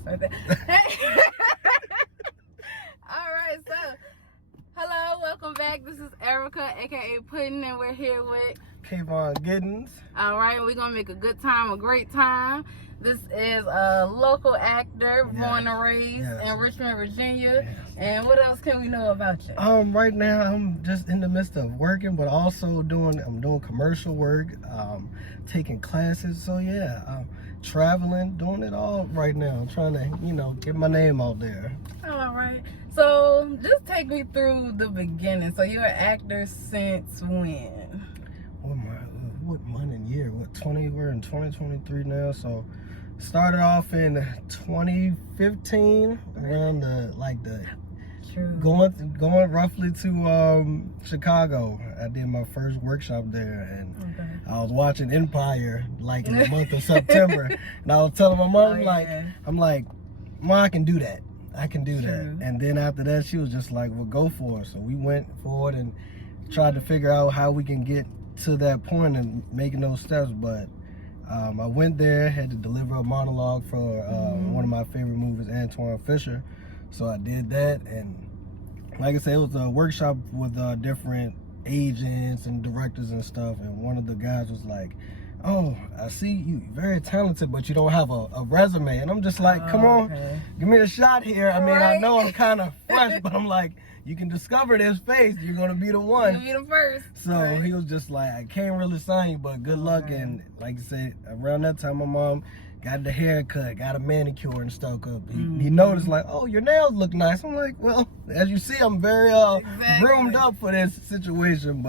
start that. All right, so hello, welcome back. This is Erica, aka Puddin', and we're here with Gittens. All right, we're gonna make a good time, a great time. This is a local actor, born and raised in Richmond, Virginia. Yes. And what else can we know about you? Right now I'm just in the midst of working, but also doing commercial work, taking classes. So yeah, traveling, doing it all right now. I'm trying to, get my name out there. All right. So just take me through the beginning. So you're an actor since when? What month and year? We're in 2023 now. So started off in 2015 around going roughly to Chicago. I did my first workshop there, and I was watching Empire in the month of September, and I was telling my mom, I'm like, Mom, I can do that. I can do that. And then after that, she was just like, well, go for it. So we went forward and tried to figure out how we can get to that point and making those steps. But I went there, had to deliver a monologue for one of my favorite movies, Antoine Fisher. So I did that, and like I said, it was a workshop with different agents and directors and stuff. And one of the guys was like, oh, I see you very talented, but you don't have a resume. And I'm just like, come on, give me a shot here. I mean, I know I'm kind of fresh, but I'm like, you can discover this face. You're going to be the one. You'll be the first. So he was just like, I can't really sign you, but good luck. And like I said, around that time, my mom got the haircut, got a manicure and stuff up. He noticed like, oh, your nails look nice. I'm like, well, as you see, I'm very groomed up for this situation.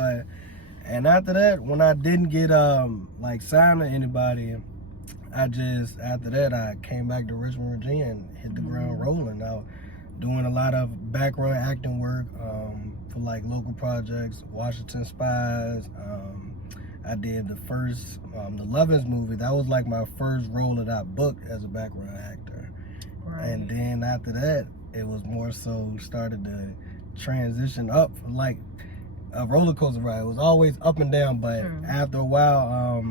And after that, when I didn't get signed to anybody, after that I came back to Richmond, Virginia and hit the ground rolling. Now doing a lot of background acting work for local projects, Washington Spies. I did the first the Lovins movie. That was my first role that I booked as a background actor. And then after that, it was more so started to transition up like a roller coaster ride. It was always up and down, but after a while,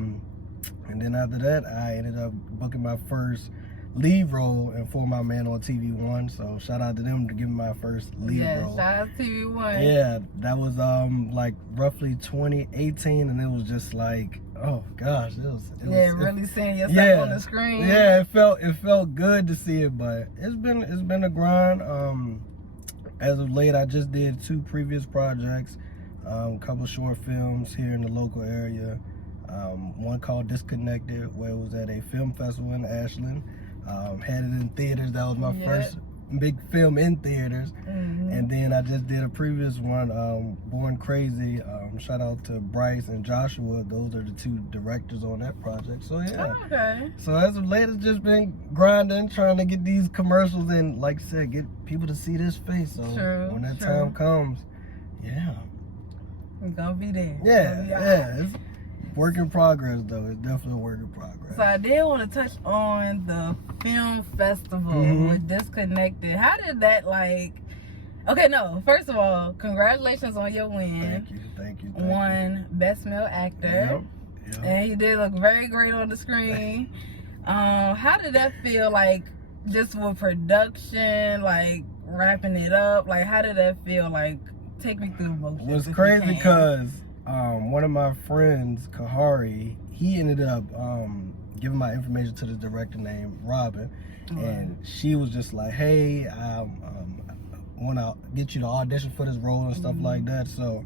and then after that, I ended up booking my first lead role in For My Man on TV1. So shout out to them to give me my first lead role. Shout out to TV1. Yeah, that was roughly 2018, and it was just oh gosh, it was really seeing yourself on the screen. Yeah, it felt good to see it, but it's been a grind. As of late, I just did 2 previous projects. A couple short films here in the local area. One called Disconnected, where it was at a film festival in Ashland. Had it in theaters. That was my first big film in theaters. And then I just did a previous one, Born Crazy. Shout out to Bryce and Joshua. Those are the 2 directors on that project. So yeah. So as of late, it's just been grinding, trying to get these commercials and, like I said, get people to see this face. So when that time comes, I'm gonna be there. Yeah. It's work in progress, though. It's definitely a work in progress. So I did want to touch on the film festival with Disconnected. How did that Okay, no. First of all, congratulations on your win. Thank you. Won Best Male Actor. Yep. And you did look very great on the screen. How did that feel just with production, wrapping it up? How did that feel Take me through the motions. It was crazy because one of my friends, Kahari, he ended up giving my information to the director named Robin, and she was just like, hey, I want to get you to audition for this role and stuff like that. So,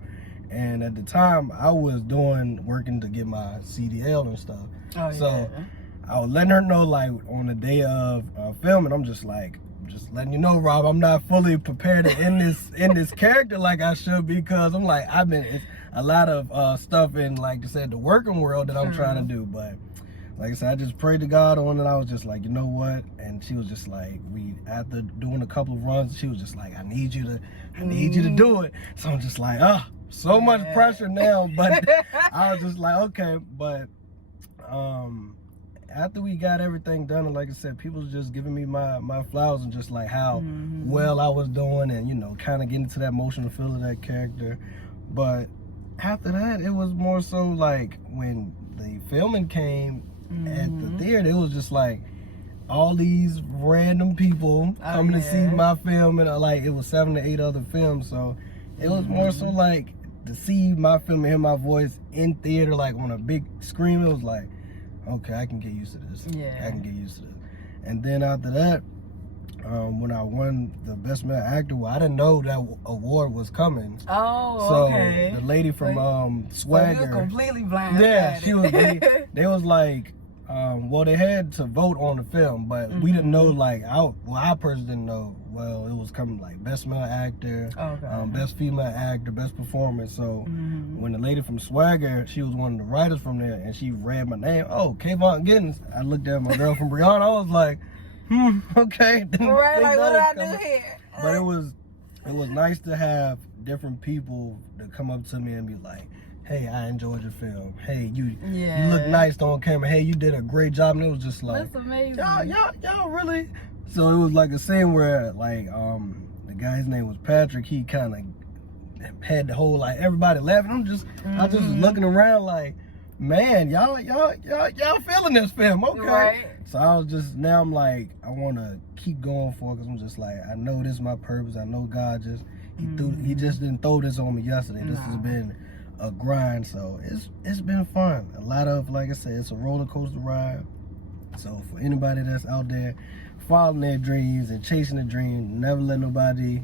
and at the time, I was working to get my CDL and stuff. So I was letting her know on the day of filming, I'm just letting you know, Rob, I'm not fully prepared to in this character like I should, because I'm it's a lot of stuff in like I said the working world that I'm trying to do. But like I said, I just prayed to God on it. I was just like, you know what? And she was just like, after doing a couple of runs, she was just like, I need you to do it. So I'm just like, so much pressure now. But I was just like, okay. But after we got everything done, and like I said, people was just giving me my flowers and just how well I was doing, and kind of getting to that emotional feel of that character. But after that, it was more so when the filming came at the theater, it was just all these random people coming to see my film, and like it was 7 to 8 other films, so it was more so like to see my film and hear my voice in theater, like on a big screen. It was like, okay, I can get used to this. Yeah, I can get used to this. And then after that, when I won the Best Male Actor, well, I didn't know that award was coming. Oh, so okay. The lady from Swagger, so you were completely blind. Yeah, she was. They was like, well, they had to vote on the film, but we didn't know. Like, I personally didn't know. Well, it was coming like Best Male Actor, Best Female Actor, Best Performance. So when the lady from Swagger, she was one of the writers from there, and she read my name. Oh, Kayvon Gittens. I looked at my girl from Brianna. I was like, okay. Right, like what do I do here? But it was nice to have different people that come up to me and be like, hey, I enjoyed your film. Hey, you look nice on camera. Hey, you did a great job. And it was just like, that's amazing. Y'all really. So it was like a scene where like the guy's name was Patrick. He kind of had the whole like everybody laughing. I just was looking around like, man, y'all feeling this film, okay? Right. So I was just, now I'm like, I want to keep going for it, because I'm just like, I know this is my purpose. I know God he just didn't throw this on me yesterday. This has been a grind, so it's been fun. A lot of, like I said, it's a roller coaster ride. So for anybody that's out there following their dreams and chasing a dream, never let nobody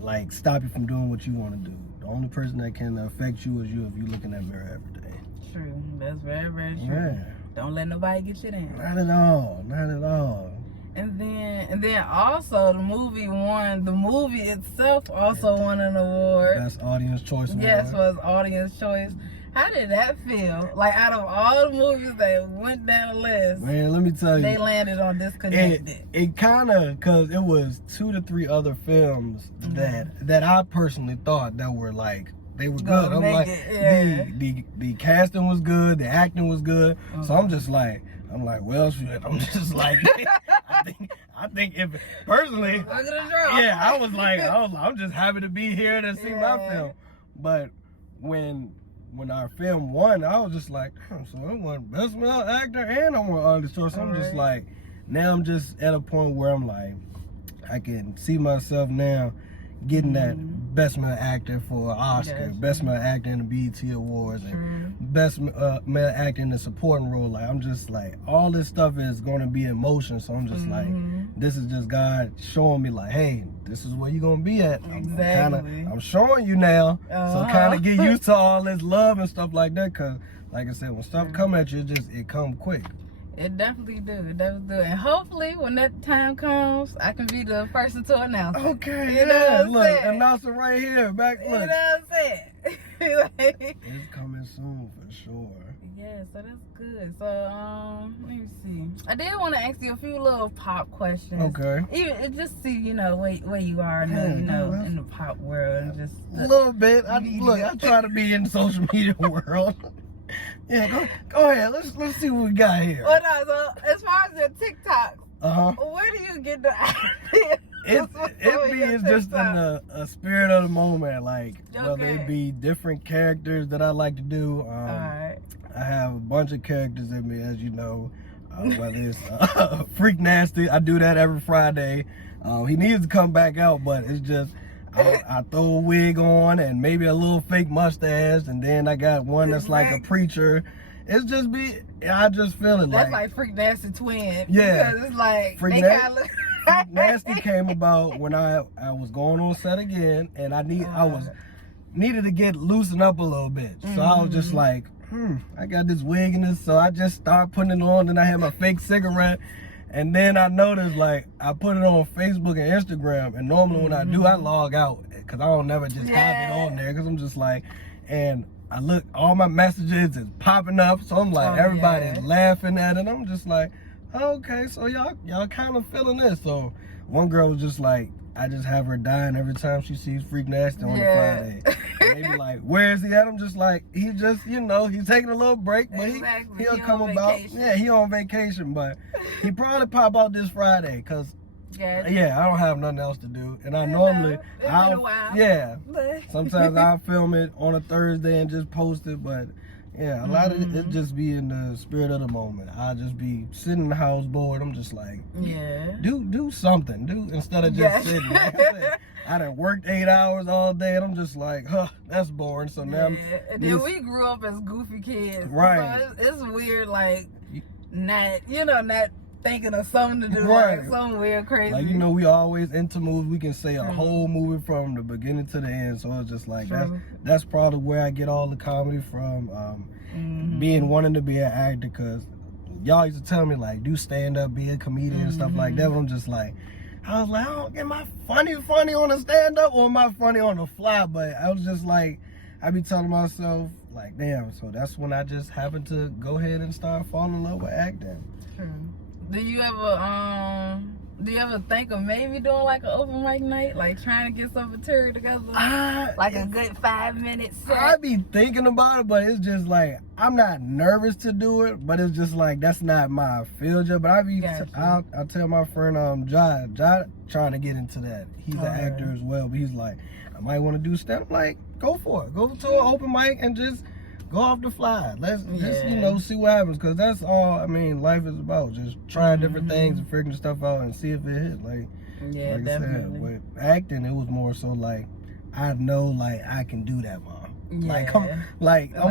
like stop you from doing what you want to do. The only person that can affect you is you if you look in that mirror every day. True. That's very, very true. Yeah. Don't let nobody get you down. Not at all. Not at all. And then also the movie itself also won an award. Best Audience Choice Award. Yes, was Audience Choice. How did that feel? Like, out of all the movies that went down the list, man, let me tell you, they landed on Disconnected. It kind of, because it was 2 to 3 other films that I personally thought that were like, they were good. I'm like, the casting was good, the acting was good. So I'm like, well, shit. I'm just like, I think if personally, I was like, I'm just happy to be here to see my film. But when our film won, I was just like, so I won Best Male Actor and I won Audience Choice. So I'm just like, now I'm just at a point where I'm like, I can see myself now getting that Best Male Actor for an Oscar, Best Male Actor in the BET Awards, and Best Male Actor in the supporting role. Like, I'm just like, all this stuff is going to be in motion. So I'm just like, this is just God showing me like, hey, this is where you're going to be at. I'm showing you now. So kind of get used to all this love and stuff like that. Because like I said, when stuff come at you, it come quick. It definitely do. It definitely do. And hopefully, when that time comes, I can be the person to announce it. Okay, you know look, announce it right here. Back, look. You know what I'm saying? It's coming soon for sure. Yeah, so that's good. So, let me see. I did want to ask you a few little pop questions. Okay. Even just see, where you are in the pop world, and just a little bit. I try to be in the social media world. Yeah, go ahead. Let's see what we got here. Well, no, so as far as your TikTok, where do you get the idea? It's just in a spirit of the moment, like whether it be different characters that I like to do. I have a bunch of characters in me, as you know. Whether it's Freak Nasty, I do that every Friday. He needs to come back out, but it's just I throw a wig on and maybe a little fake mustache, and then I got one that's like a preacher. It's just I just feel it. That's like Freak Nasty twin. Yeah, because it's like Freak Nasty came about when I was going on set again, and I needed to get loosened up a little bit. So I was just like, I got this wig and this, so I just started putting it on. Then I had my fake cigarette. And then I noticed, like, I put it on Facebook and Instagram, and normally when I do, I log out, because I don't never just have it on there, because I'm just like, and I look, all my messages is popping up, so I'm like, everybody's laughing at it. I'm just like, okay, so y'all kind of feeling this. So one girl was just like, I just have her dying every time she sees Freak Nasty on the Friday. And they be like, where is he at? I'm just like, he just, he's taking a little break, but he'll come about. Yeah, he on vacation, but he probably pop out this Friday, because I don't have nothing else to do. And I normally, sometimes I'll film it on a Thursday and just post it, but Yeah, a lot of it just be in the spirit of the moment. I'll just be sitting in the house bored. I'm just like, do something. Instead of just sitting. Like I said, I done worked 8 hours all day, and I'm just like, that's boring. So now, and then we grew up as goofy kids, right? So it's weird, like not thinking of something to do, right? Like something weird, crazy. Like we always into movies. We can say a whole movie from the beginning to the end. So it's just like that's probably where I get all the comedy from. Wanting to be an actor, because y'all used to tell me like do stand up, be a comedian and stuff like that. But I'm just like, I was like, I don't get my funny on a stand up or am I funny on the fly? But I was just like, I be telling myself like, damn. So that's when I just happened to go ahead and start falling in love with acting. Do you ever think of maybe doing like an open mic night, like trying to get some material together, like a good 5 minutes set? I be thinking about it, but it's just like I'm not nervous to do it, but it's just like that's not my field yet. But I'll tell my friend Jai trying to get into that. He's an actor as well, but he's like, I might want to do stand up. Like, go for it. Go to an open mic and just go off the fly. Let's just see what happens, because that's all. I mean, life is about just trying different things and figuring stuff out and see if it hits. Like definitely. I said, with acting, it was more so like I know like I can do that, Mom. I'm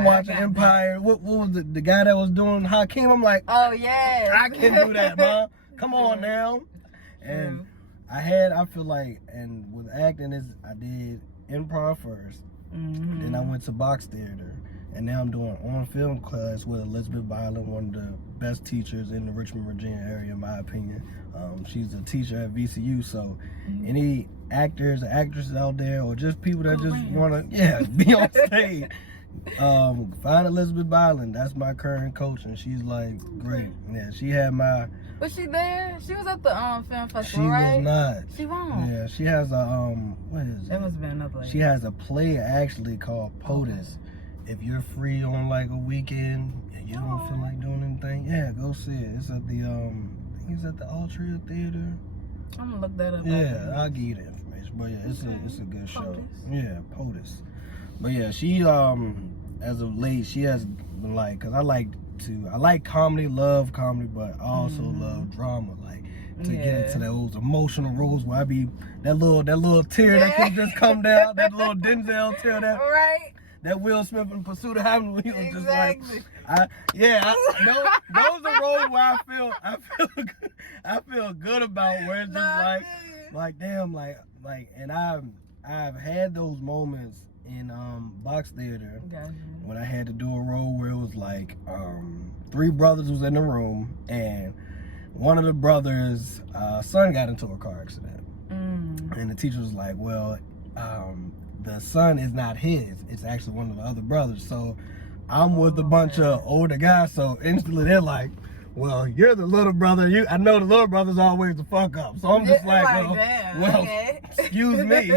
watching Empire. What was the guy that was doing Hakeem? I'm like, I can do that, Mom. Come on now. And I feel like, and with acting I did improv first, then I went to box theater. And now I'm doing on-film class with Elizabeth Byland, one of the best teachers in the Richmond, Virginia area, in my opinion. She's a teacher at VCU, so any actors or actresses out there, or just people that just want to, be on stage, find Elizabeth Byland. That's my current coach, and she's like great. Yeah, she had my. Was she there? She was at the film festival, she was not. She won't. Yeah, she has a what is it? That must have been another lady. She has a play actually called POTUS. If you're free on like a weekend and you don't feel like doing anything, go see it. It's at the I think it's at the Altria Theater. I'm gonna look that up. Yeah, I'll give you the information. But yeah, it's a good show. Yeah, POTUS. But yeah, she as of late she has been like, cause I like comedy, love comedy, but I also love drama. Like to get into those emotional roles where I be that little tear that can just come down, that little Denzel tear that. Right. That Will Smith in Pursuit of Happiness, he was just like, those are roles where I feel good about, where it's just like damn, like, and I've had those moments in box theater when I had to do a role where it was like 3 brothers was in the room, and one of the brothers' son got into a car accident, and the teacher was like, well, the son is not his, it's actually one of the other brothers. So I'm with a bunch of older guys, so instantly they're like, well, you're the little brother. I know the little brother's always the fuck up. So I'm just like, excuse me.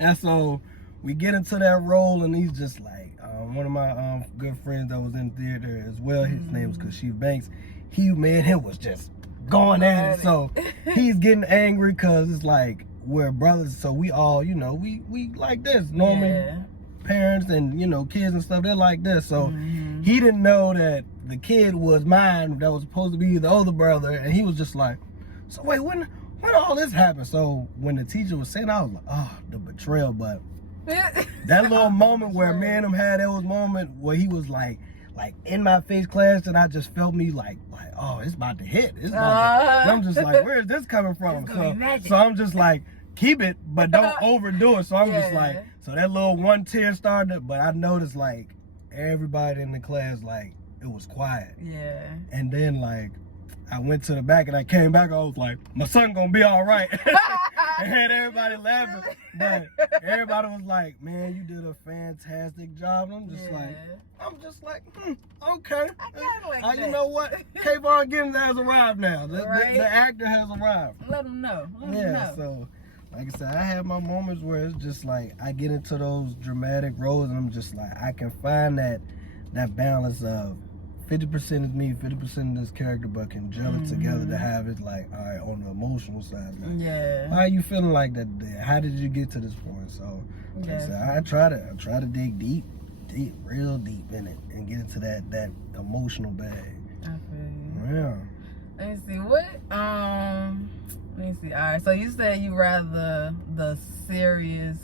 And so we get into that role, and he's just like, one of my good friends that was in theater as well, his name was Kashif Banks. Him was just going at it. So he's getting angry because it's like, we're brothers, so we all, we like this. Normally, parents and, kids and stuff, they're like this. So he didn't know that the kid was mine, that was supposed to be the older brother, and he was just like, so wait, when all this happened? So when the teacher was saying, I was like, oh, the betrayal. But that little moment where me and him had those moments where he was like in my face class, and I just felt me like, oh, it's about to hit. It's about to, and I'm just like, where is this coming from? So I'm just like, keep it, but don't overdo it. So I'm just like, so that little one tear started, but I noticed like everybody in the class, like it was quiet. Yeah. And then like I went to the back and I came back, I was like, my son gonna be all right. And had everybody laughing. But everybody was like, man, you did a fantastic job. And I'm just like, okay. You know what? Kayvon Gittens has arrived now. The actor has arrived. Let him know. So like I said, I have my moments where it's just like I get into those dramatic roles, and I'm just like, I can find that balance of 50% is me, 50% of this character, but can gel it together to have it like, all right, on the emotional side. Like, how are you feeling like that day? How did you get to this point? So like I said, I try to dig deep. deep, real deep in it, and get into that emotional bag. I feel you. Yeah. Let me see what. Let me see. All right. So you said you rather the serious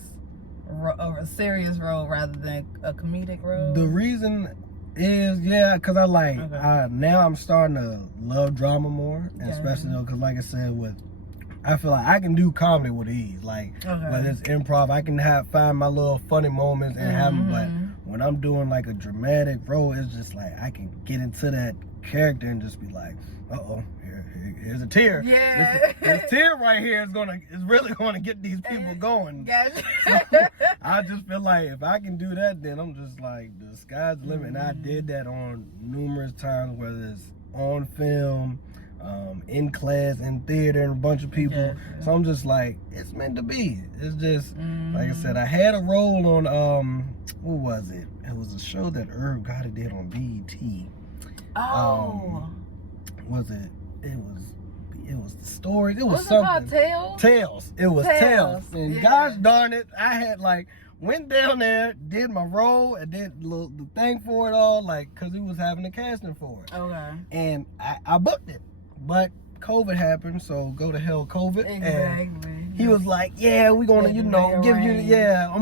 role rather than a comedic role. The reason is because I like now I'm starting to love drama more, and especially though because like I said I feel like I can do comedy with ease. Like whether it's improv, I can find my little funny moments and have them. But when I'm doing like a dramatic role, it's just like I can get into that character and just be like, here's a tear. Yeah, this tear right here is really gonna get these people going. Gotcha. So I just feel like if I can do that, then I'm just like the sky's the limit. And I did that on numerous times, whether it's on film, in class, in theater, and a bunch of people. Yeah. So I'm just like, it's meant to be. It's just like I said, I had a role on what was it? It was a show that Herb Gotti did on BET. Oh. Was it? It was the stories. It was something. It called Tales? Tales. It was Tales. And gosh darn it, I had went down there, did my role, and did the thing for it all, cause he was having a casting for it. Okay. And I booked it, but COVID happened, so go to hell, COVID. Exactly. And he was like, "Yeah, we're gonna, give you, I'm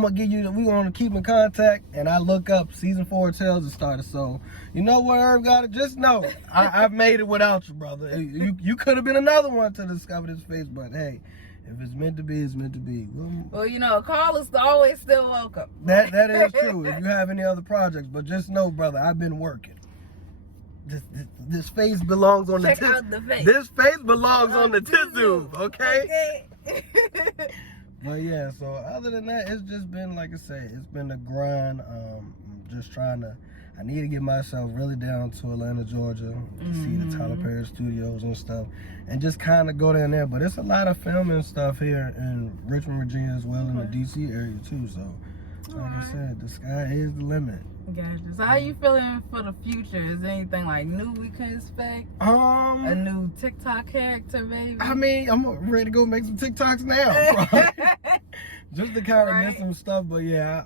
gonna give you, we gonna keep in contact." And I look up, season 4 of Tales has started. So you know what, Herb got it. Just know, I've made it without you, brother. You could have been another one to discover this face, but hey. If it's meant to be, it's meant to be. Well, a call is always still welcome. That is true. If you have any other projects, but just know, brother, I've been working. This face belongs on Check out the face. This face belongs on the tizoo, okay? But yeah, so other than that, it's just been, like I said, it's been a grind. I'm just trying to, I need to get myself really down to Atlanta, Georgia, to see the Tyler Perry studios and stuff, and just kind of go down there. But it's a lot of filming stuff here in Richmond, Virginia, as well in the DC area too. So, like I said, the sky is the limit. Gotcha. So how you feeling for the future? Is there anything new we can expect? A new TikTok character, maybe? I mean, I'm ready to go make some TikToks now. Just to kind of get some stuff, but yeah,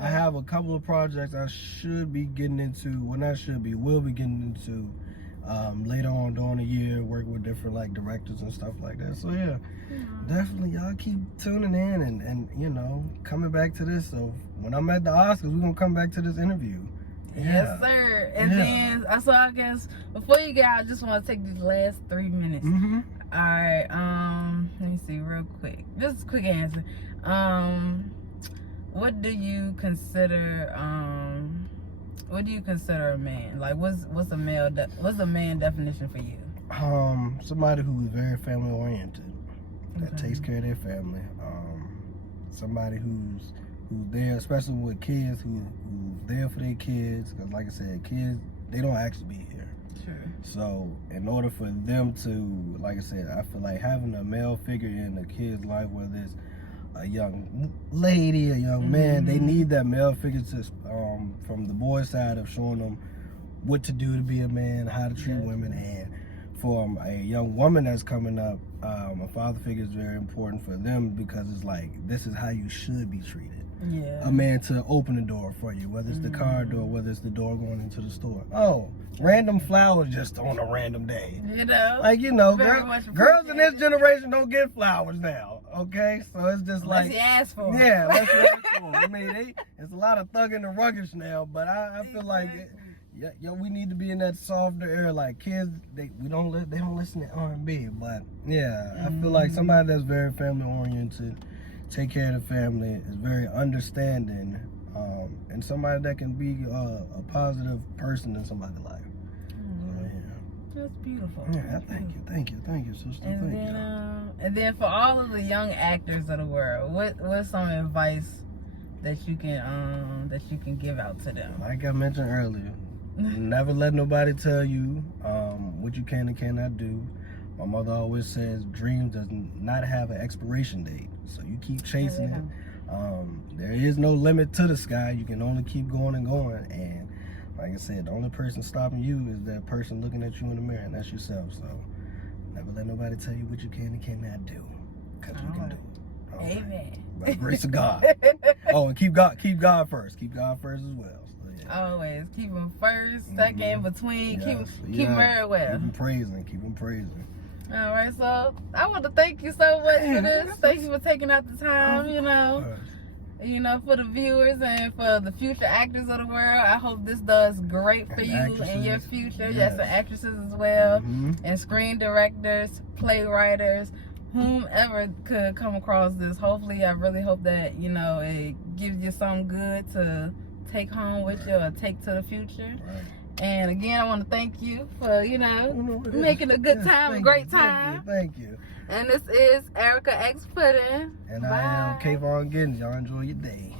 I have a couple of projects I should be getting into. Well, not should be, will be getting into later on during the year, working with different directors and stuff like that. So yeah, definitely y'all keep tuning in and coming back to this. So when I'm at the Oscars, we're gonna come back to this interview. Yes, sir. And then I guess before you get out, I just want to take these last 3 minutes. All right. Let me see real quick. Just a quick answer. What do you consider a man? What's the man definition for you? Somebody who is very family oriented, that takes care of their family. Somebody who's there, especially with kids, who's there for their kids. Because like I said, kids, they don't actually be here. Sure. So in order for them to, like I said, I feel like having a male figure in a kid's life, whether it's a young lady, a young man, they need that male figure to, from the boy side of showing them what to do to be a man, how to treat women, and for a young woman that's coming up, a father figure is very important for them because it's like, this is how you should be treated. Yeah. A man to open the door for you, whether it's the car door, whether it's the door going into the store. Oh, random flowers just on a random day. Girls in this generation don't get flowers now. Okay, so it's just unless you ask for them. Yeah, unless you ask for them. I mean, it's a lot of thugging and ruggish now, but I feel like we need to be in that softer era. Like kids, they don't listen to R&B, but yeah, I feel like somebody that's very family oriented, take care of the family, is very understanding, and somebody that can be a positive person in somebody's life. That's beautiful. Yeah, thank you, sister. And then for all of the young actors of the world, what's some advice that you can give out to them? Like I mentioned earlier, never let nobody tell you what you can and cannot do. My mother always says dreams does not have an expiration date, so you keep chasing it. There is no limit to the sky. You can only keep going and going. And like I said, the only person stopping you is that person looking at you in the mirror, and that's yourself. So never let nobody tell you what you can and cannot do, because you can do it. Amen. By the grace of God. Oh, and keep God first. Keep God first as well. So, yeah. Always keep him first, second, between. Yes, Keep him very well. Keep him praising. Keep him praising. All right, so I want to thank you so much for this. Thank you for taking out the time, for the viewers and for the future actors of the world. I hope this does great for you in your future. Yes, and actresses as well, and screen directors, playwriters, whomever could come across this. Hopefully, I really hope that, it gives you something good to take home with you or take to the future. Right. And again, I want to thank you for, making a good time, a great time. Thank you. And this is Erica X Pudding. And I am Kayvon Gittens. Y'all enjoy your day.